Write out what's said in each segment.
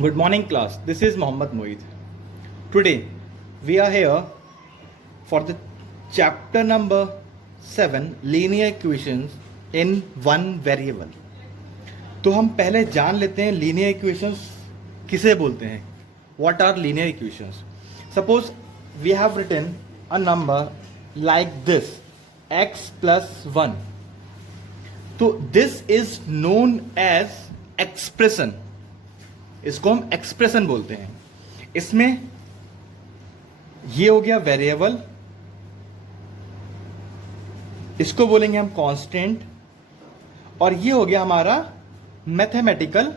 Good morning, class. This is Mohammad Moeed. Today, we are here for the chapter number 7 linear equations in one variable. तो हम पहले जान लेते हैं linear equations किसे बोलते हैं. What are linear equations? Suppose we have written a number like this, x plus 1. तो this is known as expression. इसको हम एक्सप्रेशन बोलते हैं. इसमें ये हो गया वेरिएबल, इसको बोलेंगे हम कांस्टेंट, और ये हो गया हमारा mathematical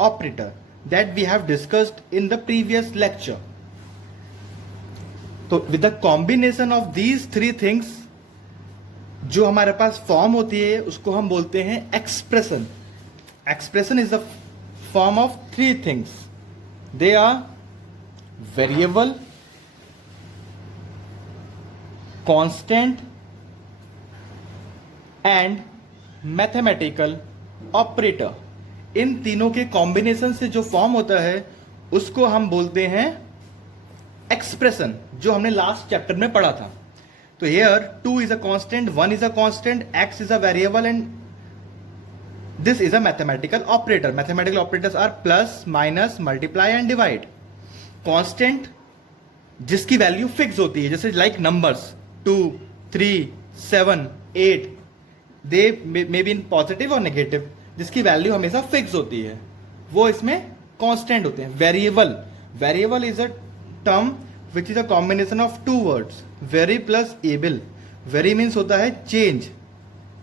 operator that we have discussed in the previous lecture. तो with the combination of these three things जो हमारे पास फॉर्म होती है उसको हम बोलते हैं expression. Expression is the form of three things. They are variable, constant and mathematical operator. इन तीनों के कॉम्बिनेशन से जो फॉर्म होता है उसको हम बोलते हैं एक्सप्रेशन, जो हमने लास्ट चैप्टर में पढ़ा था. तो here 2 is a constant, 1 is a constant, x is a variable and this is a mathematical operator. Mathematical operators are plus, minus, multiply and divide. Constant जिसकी वैल्यू फिक्स होती है, जैसे like numbers 2, 3, 7, 8, they may be in positive और negative, जिसकी value हमेशा fix होती है, वो इसमें कांस्टेंट होते हैं. Variable, variable is a term which is a combination of two words, very plus able. Very means होता है चेंज,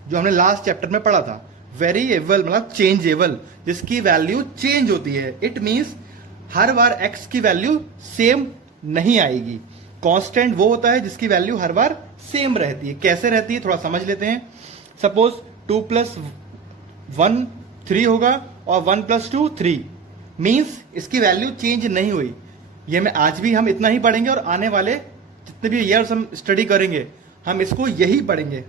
जो हमने लास्ट चैप्टर में पढ़ा था. वेरिएबल मतलब चेंजेबल, जिसकी वैल्यू चेंज होती है. It means her bar x की वैल्यू सेम नहीं आएगी. कांस्टेंट वो होता है जिसकी वैल्यू हर बार सेम रहती है. कैसे रहती है थोड़ा समझ लेते हैं. सपोज 2 प्लस 1 3 होगा और 1 प्लस 2 3, मीन्स इसकी वैल्यू चेंज नहीं हुई. ये मैं आज भी हम इतना ही पढ़ेंगे और आने वाले जितने भी ईयर्स हम स्टडी करेंगे हम इसको यही पढ़ेंगे.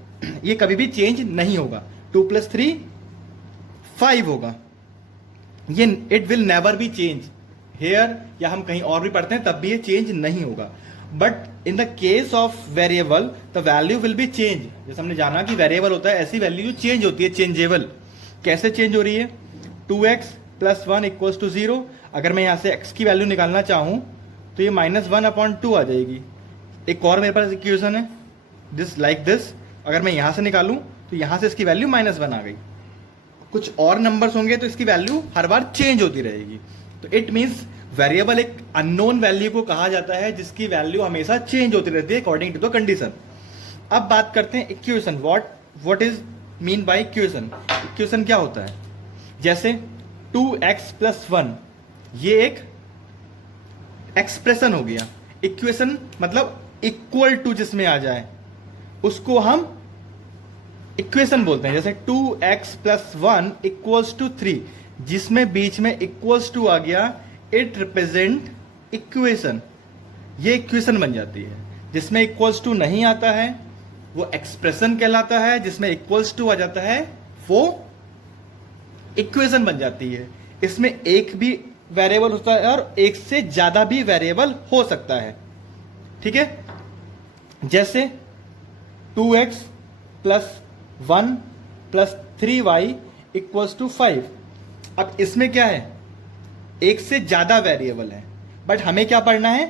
ये कभी भी चेंज नहीं होगा. 2 प्लस 3 5 होगा. ये it will never be change here, या हम कहीं और भी पढ़ते हैं तब भी ये चेंज नहीं होगा. But in the case of variable the value will be change. जैसे हमने जाना कि वेरिएबल होता है, ऐसी वैल्यू चेंज होती है, चेंजेबल. कैसे चेंज हो रही है? 2x plus 1 equals to 0. अगर मैं यहां से x की वैल्यू निकालना चाहूं तो ये -1/2 आ जाएगी. एक और मेरे पास इक्वेशन है दिस लाइक दिस. अगर मैं यहां से निकालूं तो यहां से इसकी वैल्यू -1 आ गई. कुछ और नंबर्स होंगे तो इसकी वैल्यू हर बार चेंज होती रहेगी. तो इट मींस वेरिएबल एक अननोन वैल्यू को कहा जाता है जिसकी वैल्यू हमेशा चेंज होती रहती है अकॉर्डिंग टू द कंडीशन. अब बात करते हैं equation. What is mean by equation. Equation क्या होता है? जैसे 2x प्लस 1 ये एक एक्सप्रेशन हो गया. इक्वेशन मतलब इक्वल टू जिसमें आ जाए उसको हम इक्वेशन बोलते हैं. जैसे 2x प्लस 1 इक्वल्स टू 3, जिसमें बीच में इक्वल्स टू आ गया, इट रिप्रेजेंट इक्वेशन. ये इक्वेशन बन जाती है. जिसमें इक्वल्स टू नहीं आता है वो एक्सप्रेशन कहलाता है. जिसमें इक्वल्स टू आ जाता है वो इक्वेशन बन जाती है. इसमें एक भी वेरिएबल होता है और एक से ज्यादा भी वेरिएबल हो सकता है. ठीक है. जैसे 2x plus 1 plus 3y equals to 5. अब इसमें क्या है? एक से ज्यादा वेरिएबल है, बट हमें क्या पढ़ना है?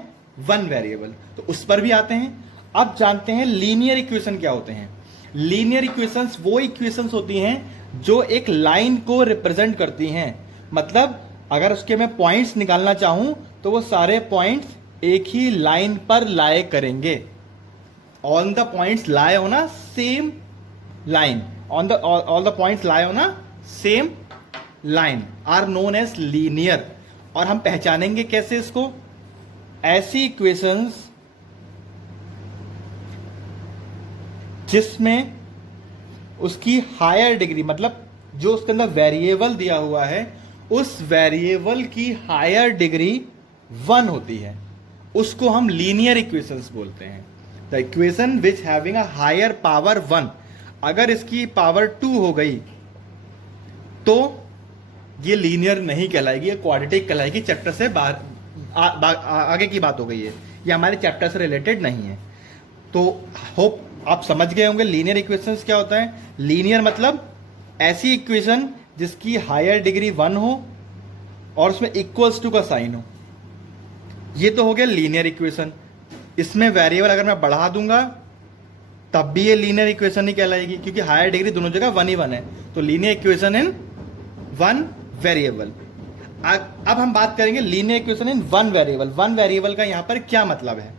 1 वेरिएबल. तो उस पर भी आते हैं. अब जानते हैं लीनियर इक्वेशन क्या होते हैं. लीनियर इक्वेशंस वो इक्वेशंस होती हैं जो एक लाइन को रिप्रेजेंट करती हैं. मतलब अगर उसके मैं पॉइंट्स निकालना चाहूं तो वो सारे पॉइंट्स एक ही लाइन पर लाए करेंगे. All the points lie on a same line. All the points lie on a same line are known as linear. और हम पहचानेंगे कैसे इसको? ऐसी इक्वेशंस जिसमें उसकी हायर डिग्री, मतलब जो उसके अंदर वेरिएबल दिया हुआ है उस वेरिएबल की हायर डिग्री 1 होती है, उसको हम लीनियर इक्वेशंस बोलते हैं. The equation which having a higher power 1, अगर इसकी पावर 2 हो गई तो ये लीनियर नहीं कहलाएगी, ये क्वाड्रेटिक कहलाएगी। चैप्टर से बाहर आगे की बात हो गई है, ये हमारे चैप्टर से रिलेटेड नहीं है। तो होप आप समझ गए होंगे लीनियर इक्वेशंस क्या होता है। लीनियर मतलब ऐसी इक्वेशन जिसकी हायर डिग्री 1 हो और उसमें इक्वल्स टू का साइन हो, ये तो हो गया लीनियर इक्वेशन। इसमें वेरिएबल अगर मैं बढ़ा दूंगा तब भी ये लीनियर इक्वेशन ही कहलाएगी, क्योंकि हायर डिग्री दोनों जगह 1 ही 1 है। तो लीनियर इक्वेशन इन 1 वेरिएबल। अब हम बात करेंगे linear equation in 1 variable. 1 variable का यहां पर क्या मतलब है।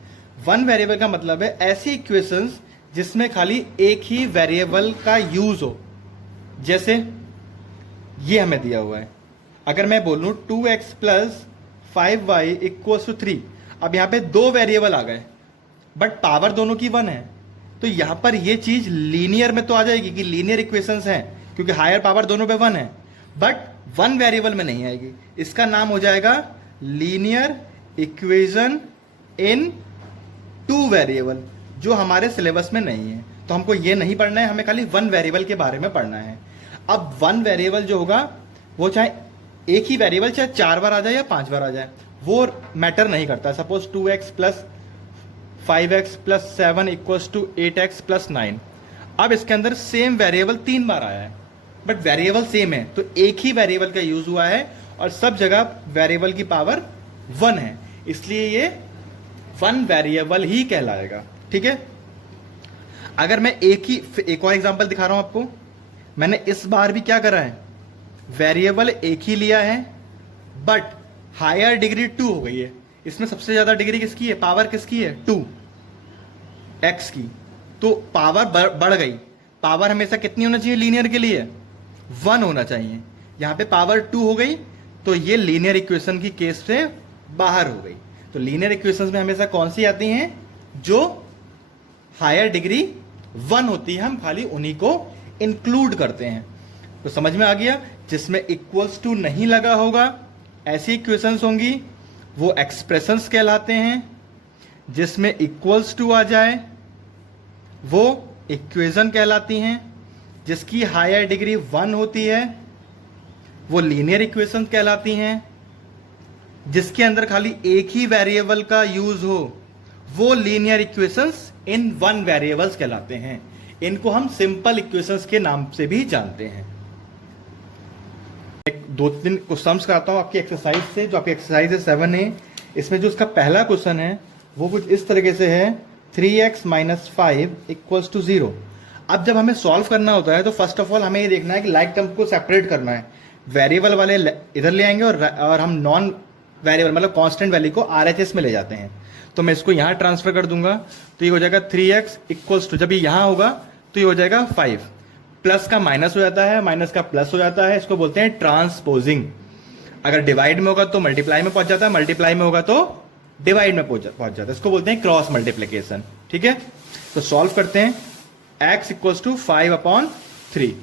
1 वेरिएबल का मतलब है ऐसी इक्वेशंस जिसमें खाली एक ही वेरिएबल का यूज हो। जैसे ये हमें दिया हुआ है, अगर मैं बोलूं 2x plus 5y equals to 3, अब यहां पे 2 वेरिएबल आ गए बट पावर दोनों की 1 है, तो यहां पर ये चीज लीनियर में तो आ जाएगी कि लीनियर इक्वेशंस हैं, क्योंकि हायर पावर दोनों पे 1 है, बट 1 वेरिएबल में नहीं आएगी। इसका नाम हो जाएगा लीनियर इक्वेशन इन 2 वेरिएबल, जो हमारे सिलेबस में नहीं है। तो हमको ये नहीं पढ़ना है, हमें खाली 1 वेरिएबल के बारे में पढ़ना है। अब 1 वेरिएबल जो होगा वो चाहे एक ही वेरिएबल चाहे 4 बार आ जाए या 5 बार आ जाए, वो मैटर नहीं करता। Suppose 2x plus 5x plus 7 equals to 8x plus 9। अब इसके अंदर सेम वेरिएबल 3 बार आया है बट वेरिएबल सेम है, तो एक ही वेरिएबल का यूज हुआ है और सब जगह वेरिएबल की पावर 1 है, इसलिए ये 1 वेरिएबल ही कहलाएगा। ठीक है। अगर मैं एक और एग्जांपल दिखा रहा हूं आपको, मैंने इस बार भी क्या करा है, वेरिएबल एक ही लिया है बट हायर डिग्री 2 हो गई है। इसमें सबसे ज्यादा डिग्री किसकी है, पावर किसकी है, 2 x की, तो पावर बढ़ गई। पावर हमेशा कितनी होना चाहिए लीनियर के लिए, 1 होना चाहिए। यहां पे पावर 2 हो गई तो ये लीनियर इक्वेशन की केस से बाहर हो गई। तो लीनियर इक्वेशंस में हमेशा कौन सी आती हैं, जो हायर डिग्री 1 होती है, हम खाली उन्हीं को इंक्लूड करते हैं। तो समझ में आ गया, जिसमें इक्वल्स टू नहीं लगा होगा ऐसी इक्वेशंस होंगी वो एक्सप्रेशंस कहलाते हैं। जिसमें इक्वल्स टू आ जाए वो इक्वेशन कहलाती हैं। जिसकी हायर डिग्री 1 होती है वो लीनियर इक्वेशंस कहलाती हैं। जिसके अंदर खाली एक ही वेरिएबल का यूज हो वो लीनियर इक्वेशंस इन 1 वेरिएबल्स कहलाते हैं। इनको हम सिंपल इक्वेशंस के नाम से भी जानते हैं। एक 2-3 क्वेश्चंस कराता हूं आपकी एक्सरसाइज से, जो आपकी एक्सरसाइज है 7A। इसमें जो उसका पहला क्वेश्चन है वो कुछ इस तरीके से है, 3x माइनस 5 इक्वल्स टू 0। अब जब हमें सॉल्व करना होता है तो फर्स्ट ऑफ ऑल हमें ये देखना है कि लाइक टर्म को सेपरेट करना है। वेरिएबल वाले इधर ले आएंगे और हम नॉन वेरिएबल मतलब कांस्टेंट वैल्यू को RHS में ले जाते हैं। तो मैं इसको यहां ट्रांसफर कर दूंगा तो ये हो जाएगा 3x इक्वल्स टू, जब ये यहां होगा तो ये हो जाएगा 5, प्लस का माइनस हो जाता है, माइनस का प्लस हो जाता है, इसको बोलते हैं ट्रांसपोजिंग। अगर डिवाइड में होगा तो मल्टीप्लाई में पहुंच जाता है, मल्टीप्लाई में होगा तो डिवाइड में पहुंच जाता है, इसको बोलते हैं क्रॉस मल्टीप्लीकेशन। ठीक है, तो सॉल्व करते हैं, x इक्वल्स टू 5/3।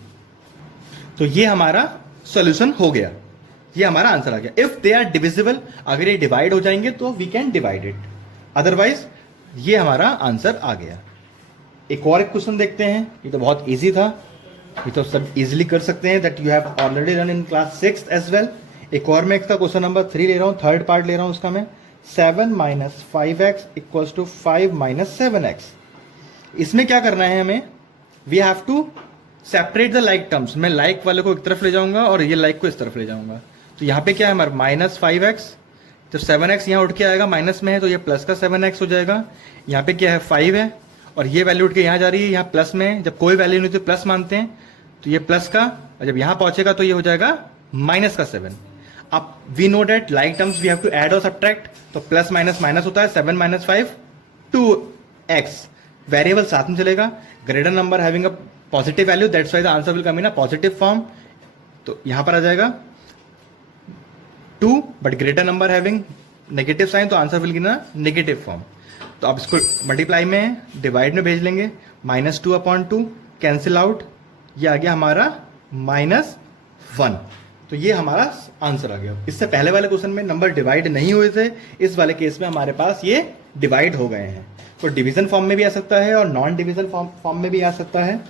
तो ये हमारा सॉल्यूशन हो गया, ये हमारा आंसर आ गया। इफ दे आर डिविजिबल, अगर ये डिवाइड हो जाएंगे तो we can divide it, otherwise ये हमारा आंसर आ गया। एक और एक क्वेश्चन देखते हैं, ये तो बहुत इजी था, ये तो सब इजीली कर सकते हैं, that you have already run in class 6 as well. एक और मैं इसका क्वेश्चन नंबर 3 ले रहा हूं, थर्ड पार्ट ले रहा हूं उसका मैं। 7 minus 5x equals to 5 minus 7x। इसमें क्या करना है हमें, we have to separate the like terms. मैं लाइक वाले को एक तरफ ले जाऊंगा और ये लाइक को इस तरफ ले जाऊंगा। तो यहाँ पे क्या है हमारा माइनस 5x, जब 7x यहाँ उठ के आएगा माइनस में है तो ये प्लस का 7x हो जाएगा। यहाँ पे क्या है 5 है और ये वैल्यू उठ के यहाँ जा रही है, यहाँ प्लस में है, जब कोई वैल्यू नहीं तो प्लस मानते हैं, तो ये प्लस का, और जब यहाँ पहुंचेगा तो ये हो जाएगा माइनस का 7। अब we know that like terms we have to add और सब्ट्रैक्ट, तो प्लस माइनस माइनस होता है, 7 माइनस 5 2x, वेरिएबल साथ में चलेगा। Greater number having a positive value, that's why the answer will come in a positive form. तो यहां पर आ जाएगा 2, but greater number having negative sign, तो answer will give a negative form. तो आप इसको मल्टीप्लाई में डिवाइड में भेज लेंगे, -2/2 कैंसिल आउट, ये आ गया हमारा -1। तो ये हमारा आंसर आ गया। इससे पहले वाले क्वेश्चन में नंबर डिवाइड नहीं हुए थे, इस वाले केस में हमारे पास ये डिवाइड हो गए हैं। तो डिवीजन फॉर्म में भी आ सकता है और नॉन डिवीजन फॉर्म में भी आ सकता है।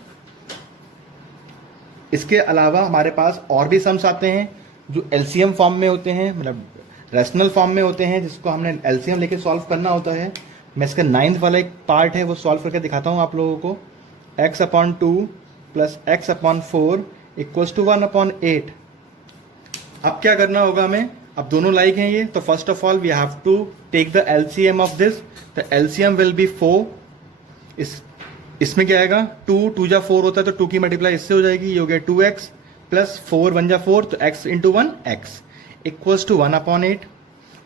इसके अलावा हमारे पास और भी सम्स आते हैं, जो एलसीएम फॉर्म में होते हैं, मतलब रैशनल फॉर्म में होते हैं, जिसको हमने एलसीएम लेके सॉल्व करना होता है। मैं इसका 9th वाला एक पार्ट है वो सॉल्व करके दिखाता हूँ आप लोगों को। x/2 plus x/4 equals to 1/8। अब क्या करना होगा हमें, अब दोनों लाइक हैं ये, तो first of all we have to take the LCM of this. The LCM will be 4। इसमें क्या आएगा, 2 जा 4 होता है तो 2 की मल्टीप्लाई इससे हो जाएगी, ये हो गया 2x प्लस 4 1 जा 4, तो x into 1 x equals to 1/8।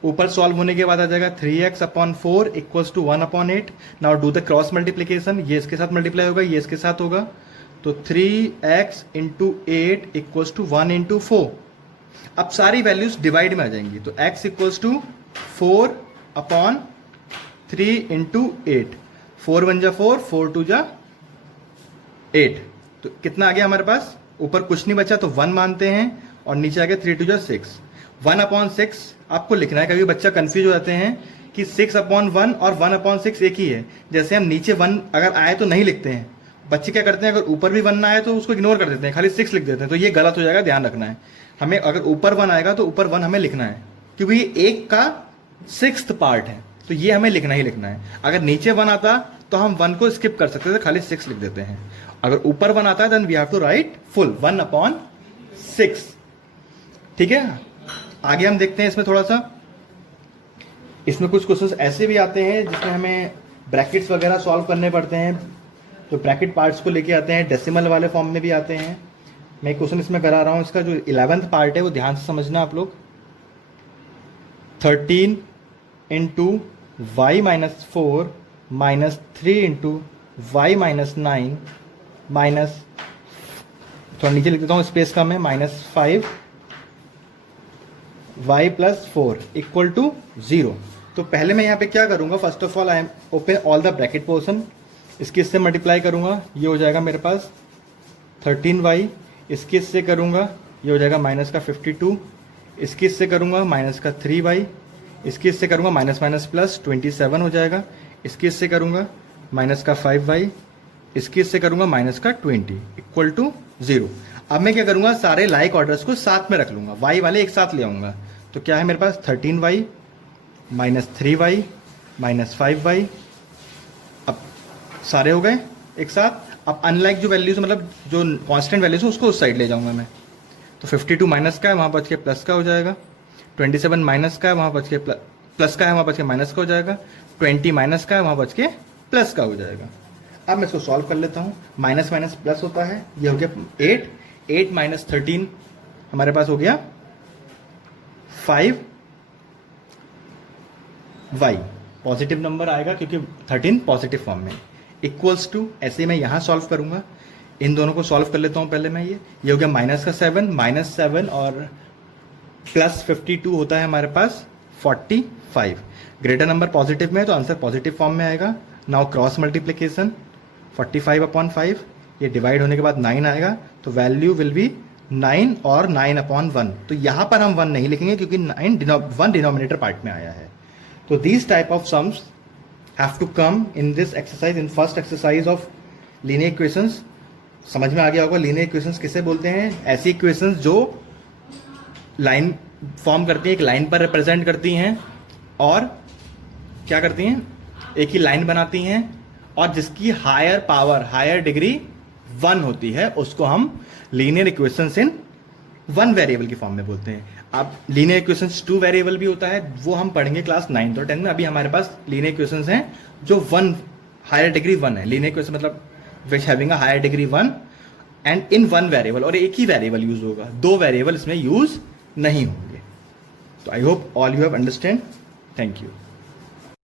ऊपर सॉल्व होने के बाद आ जाएगा 3x/4 equals to 1/8। Now do the cross multiplication, ये इसके साथ मल्टीप्लाई होगा, ये इसके साथ होगा, तो 3x into 8 equals to 1 into 4। अब सारी वैल्यूज डिवाइड में आ जाएंगी, तो x इक्वल्स टू 4/3 इंटू 8, 4 1 जा 4, 4 2 जा 8, तो कितना आ गया हमारे पास, ऊपर कुछ नहीं बचा तो 1 मानते हैं, और नीचे आ गया 3 2 जा 6। 1/6 आपको लिखना है, कभी बच्चा कंफ्यूज हो जाते हैं कि 6/1 और 1/6 एक ही है। जैसे हम नीचे 1 अगर आए तो नहीं लिखते हैं, बच्चे क्या करते हैं, अगर ऊपर भी 1 ना आए तो उसको इग्नोर कर देते हैं, खाली 6 लिख देते हैं, तो ये गलत हो जाएगा, ध्यान रखना है। हमें अगर ऊपर 1 आएगा तो ऊपर 1 हमें लिखना है, क्योंकि ये 1 का 6th पार्ट है, तो ये हमें लिखना ही लिखना है। अगर नीचे 1 आता तो हम 1 को स्किप कर सकते थे, खाली 6 लिख देते हैं। अगर ऊपर 1 आता है then we have to write full 1/6। ठीक है, आगे हम देखते हैं इसमें थोड़ा सा। इसमें कुछ क्वेश्चंस ऐसे भी आते हैं जिसमें हमें ब्रैकेट्स वगैरह सॉल्व करने पड़ते हैं, तो ब्रैकेट पार्ट्स को लेके आते हैं, डेसिमल वाले फॉर्म में भी आते हैं। मैं क्वेश्चन इसमें करा रहा हूं, इसका जो 11th पार्ट है वो ध्यान से समझना आप लोग। 13 into y-4 minus 3 into y-9 minus, थोड़ा नीचे लिख देता हूँ स्पेस का मैं, -5 y प्लस 4 इक्वल टू 0। तो पहले मैं यहाँ पे क्या करूँगा, first of all I am open all the bracket portion, इसके इससे मल्टीप्लाई करूँगा, ये हो जाएगा मेरे पास 13y, इसके इससे करूँगा ये हो जाएगा माइनस का 52, इसके इससे करूँगा माइनस का 3y, इसके इससे करूँगा माइनस माइनस प्लस 27 हो जाएगा, इसके इससे करूँगा माइनस का 5y, इसके इससे करूँगा माइनस का 20 इक्वल टू 0। अब मैं क्या करूँगा, सारे लाइक ऑर्डर्स को साथ में रख लूँगा, y वाले एक साथ ले आऊँगा, तो क्या है मेरे पास 13y minus 3y minus 5y, अब सारे हो गए एक साथ। अब अनलाइक जो वैल्यूज, मतलब जो कांस्टेंट वैल्यूज है उसको उस साइड ले जाऊंगा मैं, तो 52 माइनस का है वहाँ बच के प्लस का हो जाएगा, 27 माइनस का है वहाँ बच के प्लस का है वहाँ बच के माइनस का हो जाएगा, 20 माइनस का है वहाँ बच के प्लस का हो जाएगा। अब मैं इसको सॉल्व कर लेता हूँ, माइनस माइनस प्लस होता है, ये हो गया 8 माइनस 13 हमारे पास हो गया 5y, पॉजिटिव नंबर आएगा क्योंकि 13 पॉजिटिव फॉर्म में, इक्वल्स टू, ऐसे मैं यहाँ सॉल्व करूँगा, इन दोनों को सॉल्व कर लेता हूँ पहले मैं, ये हो गया माइनस का 7 और प्लस 52 होता है हमारे पास 45। ग्रेटर नंबर पॉजिटिव में है तो आंसर पॉजिटिव फॉर्म में आएगा। नाउ क्रॉस मल्टीप्लिकेशन 45/5, ये डिवाइड होने के बाद 9 आएगा, तो वैल्यू विल बी 9 और 9/1। तो यहाँ पर हम 1 नहीं लिखेंगे क्योंकि 1 डिनोमिनेटर पार्ट में आया है। तो these type of sums have to come in this exercise, in first exercise of linear equations। समझ में आ गया होगा linear equations किसे बोलते हैं, ऐसी equations जो लाइन फॉर्म करती हैं, एक लाइन पर रिप्रेजेंट करती हैं और क्या करती हैं, एक ही लाइन बनाती हैं, और जिसकी हायर पावर, हायर डिग्री 1 होती है, उसको हम लीनियर इक्वेशंस इन 1 वेरिएबल की फॉर्म में बोलते हैं। अब लीनियर इक्वेशंस 2 वेरिएबल भी होता है, वो हम पढ़ेंगे क्लास 9th और 10th में। अभी हमारे पास लीनियर इक्वेशंस हैं जो 1 हायर डिग्री 1 है। लीनियर इक्वेशन मतलब which having a higher degree 1 and in 1 variable, और एक ही वेरिएबल यूज होगा, 2 वेरिएबल इसमें यूज नहीं होंगे। तो I hope all you have understand. Thank you.